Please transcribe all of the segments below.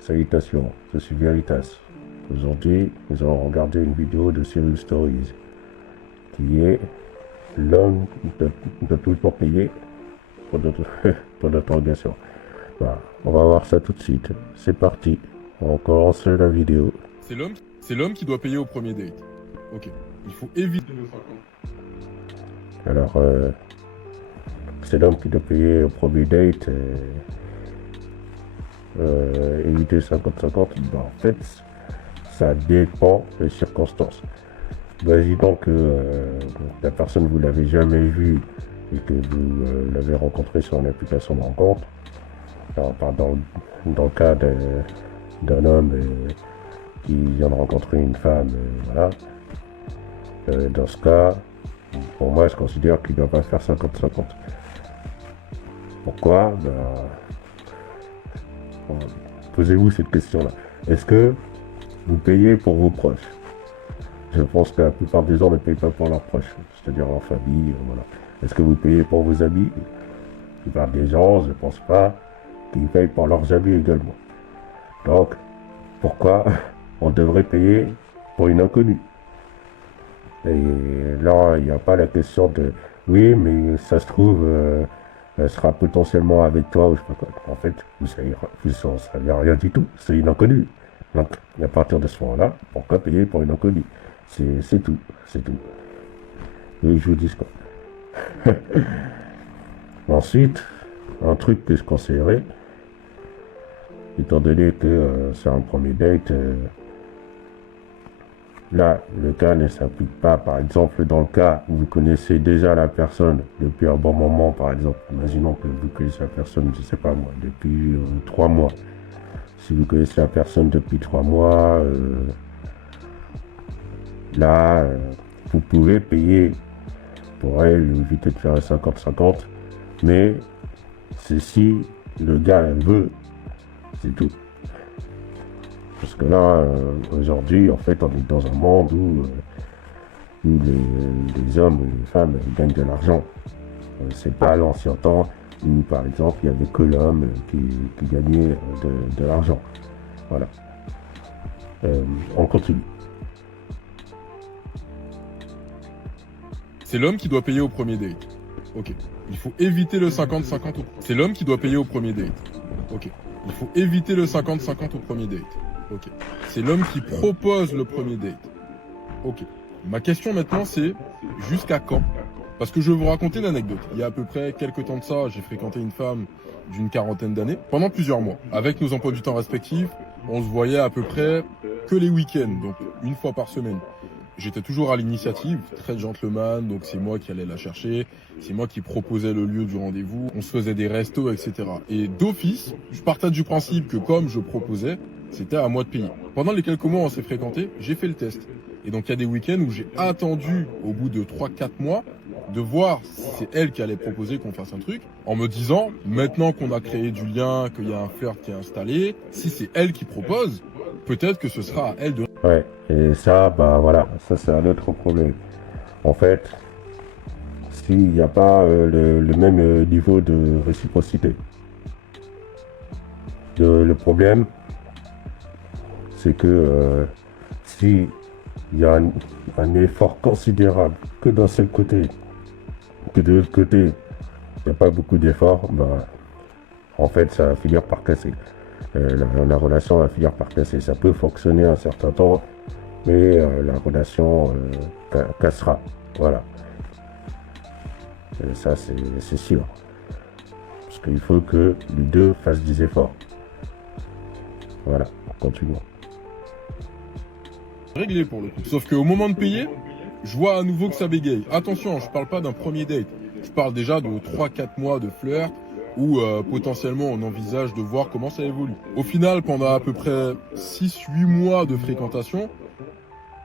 Salutations, je suis Veritas. Aujourd'hui, nous allons regarder une vidéo de Cyril Stories, qui est l'homme de tout le payé pour notre, pour notre interrogation. Voilà, on va voir ça tout de suite. C'est parti, on commence la vidéo. C'est l'homme qui doit payer au premier date. Ok. Il faut éviter le 50. Alors, c'est l'homme qui doit payer au premier date. Éviter 50-50, en fait, ça dépend des circonstances. Imaginons que la personne, vous l'avez jamais vue et que vous l'avez rencontrée sur une application de rencontre. Alors, dans le cas d'un homme qui vient de rencontrer une femme, voilà. Dans ce cas, pour moi, je considère qu'il ne doit pas faire 50-50. Pourquoi? Posez-vous cette question-là. Est-ce que vous payez pour vos proches? Je pense que la plupart des gens ne payent pas pour leurs proches, c'est-à-dire leur famille, voilà. Est-ce que vous payez pour vos amis? La plupart des gens, je ne pense pas qu'ils payent pour leurs amis également. Donc, pourquoi on devrait payer pour une inconnue? Et là, il n'y a pas la question de oui, mais ça se trouve, elle sera potentiellement avec toi ou je sais pas quoi. En fait, vous ne savez rien du tout, c'est une inconnue. Donc, à partir de ce moment-là, pourquoi payer pour une inconnue? C'est tout, c'est tout. Et je vous dis quoi. Ensuite, un truc que je conseillerais, étant donné que c'est un premier date, là, le cas ne s'applique pas, par exemple, dans le cas où vous connaissez déjà la personne depuis un bon moment, par exemple. Imaginons que vous connaissez la personne, je sais pas moi, depuis 3 mois. Si vous connaissez la personne depuis 3 mois, là, vous pouvez payer pour elle, éviter de faire 50-50, mais c'est si le gars elle veut, c'est tout. Parce que là, aujourd'hui, en fait, on est dans un monde où les hommes et les femmes gagnent de l'argent. C'est pas l'ancien temps où, par exemple, il y avait que l'homme qui gagnait de l'argent. Voilà. On continue. C'est l'homme qui doit payer au premier date. Ok. Il faut éviter le 50-50. C'est l'homme qui doit payer au premier date. Ok. Il faut éviter le 50-50 au premier date. Ok. C'est l'homme qui propose le premier date. Ok. Ma question maintenant c'est jusqu'à quand? Parce que je vais vous raconter une anecdote. Il y a à peu près quelques temps de ça, j'ai fréquenté une femme d'une quarantaine d'années pendant plusieurs mois. Avec nos emplois du temps respectifs, on se voyait à peu près que les week-ends, donc une fois par semaine. J'étais toujours à l'initiative, très gentleman, donc c'est moi qui allais la chercher, c'est moi qui proposais le lieu du rendez-vous, on se faisait des restos, etc. Et d'office, je partais du principe que comme je proposais, c'était à moi de payer. Pendant les quelques mois où on s'est fréquenté, j'ai fait le test. Et donc il y a des week-ends où j'ai attendu, au bout de 3-4 mois, de voir si c'est elle qui allait proposer qu'on fasse un truc, en me disant, maintenant qu'on a créé du lien, qu'il y a un flirt qui est installé, si c'est elle qui propose, peut-être que ce sera à elle de... Ouais, et ça, voilà, ça c'est un autre problème. En fait, s'il n'y a pas le même niveau de réciprocité, le problème, c'est que si il y a un effort considérable que d'un seul côté, que de l'autre côté, il n'y a pas beaucoup d'efforts, en fait, ça va finir par casser. La relation va finir par casser. Ça peut fonctionner un certain temps, mais la relation cassera. Voilà. Et ça, c'est sûr. Parce qu'il faut que les deux fassent des efforts. Voilà, continuons. Réglé pour le coup. Sauf qu'au moment de payer, je vois à nouveau que ça bégaye. Attention, je parle pas d'un premier date. Je parle déjà de 3-4 mois de flirt où potentiellement on envisage de voir comment ça évolue. Au final, pendant à peu près 6-8 mois de fréquentation,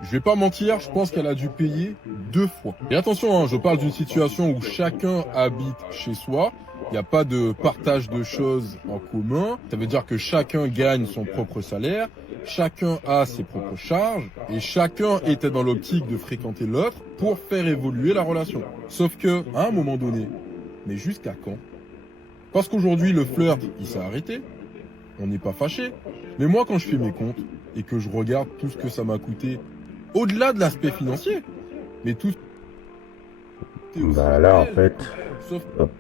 je vais pas mentir, je pense qu'elle a dû payer 2 fois. Et attention, hein, je parle d'une situation où chacun habite chez soi. Il n'y a pas de partage de choses en commun. Ça veut dire que chacun gagne son propre salaire, chacun a ses propres charges, et chacun était dans l'optique de fréquenter l'autre pour faire évoluer la relation. Sauf que, à un moment donné, mais jusqu'à quand? Parce qu'aujourd'hui, le flirt, il s'est arrêté. on n'est pas fâché. Mais moi, quand je fais mes comptes et que je regarde tout ce que ça m'a coûté, au-delà de l'aspect financier, mais tout Bah là, en fait, sauf hop,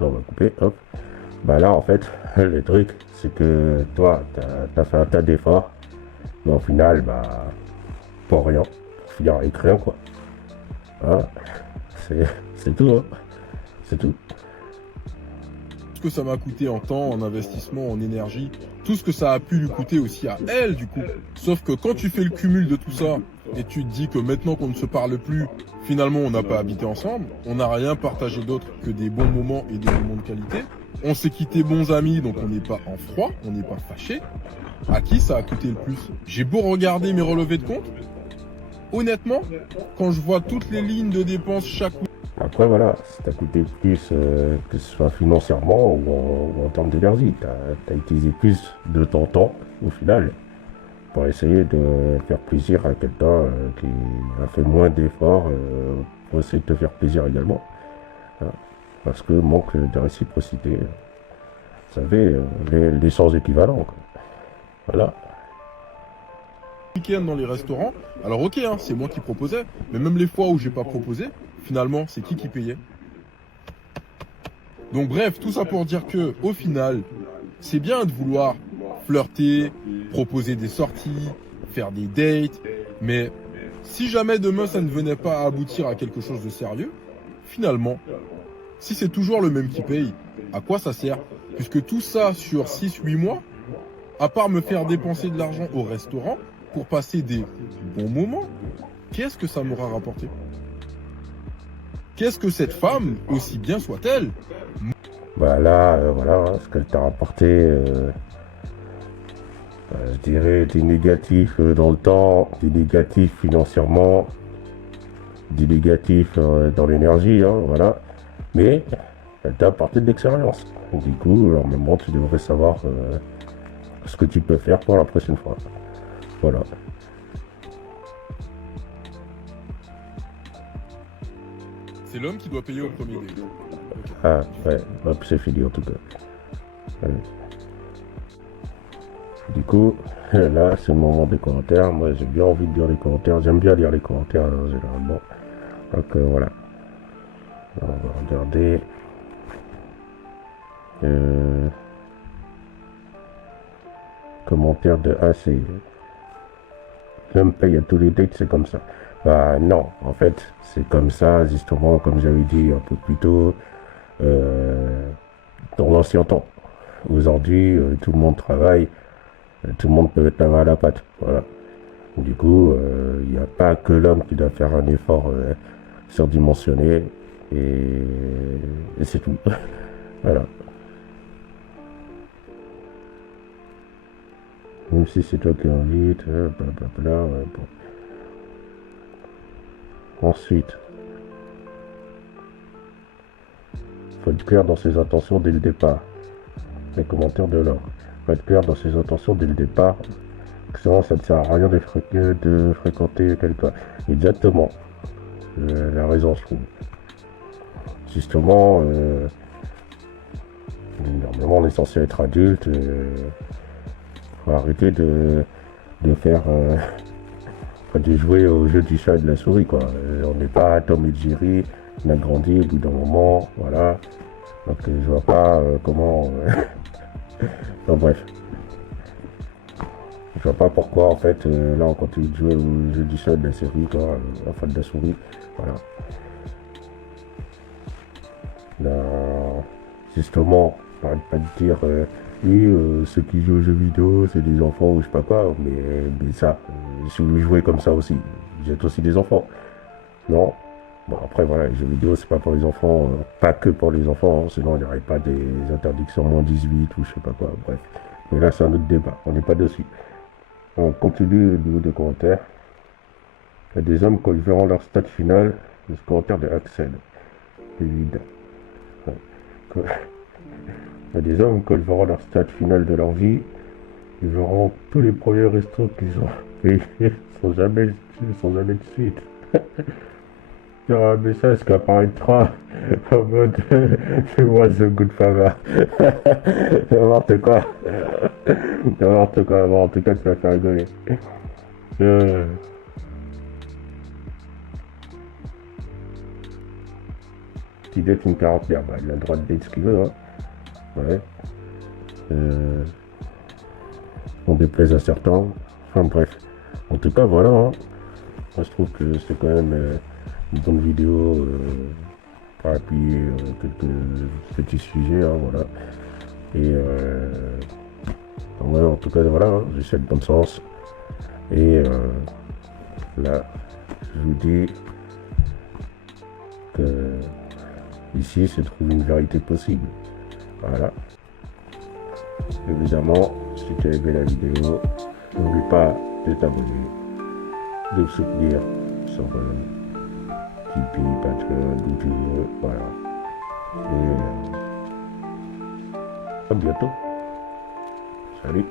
on va couper, hop. Bah là, en fait, le truc, c'est que toi, t'as fait un tas d'efforts, mais au final, bah, pour rien. Pour finir avec rien, quoi. Hein, c'est tout, hein. C'est tout. ce que ça m'a coûté en temps, en investissement, en énergie, tout ce que ça a pu lui coûter aussi à elle, du coup. Sauf que quand tu fais le cumul de tout ça, et tu te dis que maintenant qu'on ne se parle plus, finalement on n'a pas habité ensemble, on n'a rien partagé d'autre que des bons moments et des moments de qualité, on s'est quittés bons amis, donc on n'est pas en froid, on n'est pas fâché. À qui ça a coûté le plus? J'ai beau regarder mes relevés de compte, honnêtement, quand je vois toutes les lignes de dépenses chaque mois, Après, voilà, ça t'a coûté plus, que ce soit financièrement ou en termes d'énergie. T'as utilisé plus de ton temps, au final, pour essayer de faire plaisir à quelqu'un qui a fait moins d'efforts pour essayer de te faire plaisir également. Hein. Parce que manque de réciprocité. Vous savez, les sens équivalents. Quoi. Voilà. week-end dans les restaurants, alors ok, hein, c'est moi qui proposais, mais même les fois où j'ai pas proposé, finalement, c'est qui payait? Donc bref, tout ça pour dire que, au final, c'est bien de vouloir flirter, proposer des sorties, faire des dates, mais si jamais demain ça ne venait pas à aboutir à quelque chose de sérieux, finalement, si c'est toujours le même qui paye, à quoi ça sert? Puisque tout ça sur 6-8 mois, à part me faire dépenser de l'argent au restaurant pour passer des bons moments, qu'est-ce que ça m'aura rapporté? Qu'est-ce que cette femme, aussi bien soit-elle, Bah là, voilà, ce qu'elle t'a rapporté, je dirais des négatifs dans le temps, des négatifs financièrement, des négatifs dans l'énergie, hein, voilà. Mais elle t'a apporté de l'expérience. Du coup, normalement, tu devrais savoir ce que tu peux faire pour la prochaine fois. Voilà. c'est l'homme qui doit payer au premier date? Ah, ouais, hop, c'est fini en tout cas. Ouais. Du coup, là, c'est le moment des commentaires. Moi, j'ai bien envie de lire les commentaires. J'aime bien lire les commentaires, hein, généralement. Donc, voilà. On va regarder. Commentaire de AC. L'homme paye à tous les dates, c'est comme ça. Bah non, en fait, c'est comme ça, justement, comme j'avais dit un peu plus tôt, dans l'ancien temps. Aujourd'hui, tout le monde travaille, tout le monde peut mettre la main à la pâte. Voilà. Du coup, il n'y a pas que l'homme qui doit faire un effort surdimensionné et c'est tout. Voilà. Même si c'est toi qui invites, blablabla, ouais, bon. Ensuite, faut être clair dans ses intentions dès le départ. Les commentaires de l'or. Faut être clair dans ses intentions dès le départ. Sinon, ça ne sert à rien de fréquenter quelqu'un. Exactement. La raison, je trouve. Justement, normalement, on est censé être adulte. Faut arrêter de faire. De jouer au jeu du chat et de la souris, quoi. On n'est pas Tom et Jerry. On a grandi au bout d'un moment. Voilà. Donc, je vois pas comment. Enfin, bref. Je vois pas pourquoi, en fait, là, on continue de jouer au jeu du chat et de la série, quoi. Enfin, de la souris. Voilà. Là, justement, on n'arrête pas de dire oui, ceux qui jouent aux jeux vidéo, c'est des enfants ou je sais pas quoi, mais ça, si vous jouez comme ça aussi, vous êtes aussi des enfants. Non. Bon, après, voilà, les jeux vidéo, c'est pas pour les enfants, pas que pour les enfants, hein, sinon il n'y aurait pas des interdictions moins 18 ou je sais pas quoi, bref. Mais là, c'est un autre débat, on n'est pas dessus. On continue au niveau des commentaires. Il y a des hommes, quand ils verront leur stade final, le commentaire de Axel. Évidemment. Ouais. Il y a des hommes, quand ils verront leur stade final de leur vie, ils verront tous les premiers restos qu'ils ont payés sans jamais de suite. sur un message qui apparaîtra en mode c'est moi ce good fava. N'importe quoi. N'importe quoi. Bon, en tout cas, tu vas faire rigoler. Euh, Qui date une quarantenaire, bah, il a le droit de date ce qu'il veut, hein. Ouais. On déplaise à certains. Enfin bref. En tout cas, voilà, hein. Moi, je trouve que c'est quand même une bonne vidéo pour appuyer quelques petits sujets, hein, voilà. Et ouais, en tout cas, voilà, hein, j'ai cette bonne sens. Et là, je vous dis que ici se trouve une vérité possible. Voilà. Évidemment, si tu as aimé la vidéo, n'oublie pas de t'abonner, de me soutenir sur Tipeee, Patreon, d'où tu veux. Voilà. Et à bientôt. Salut.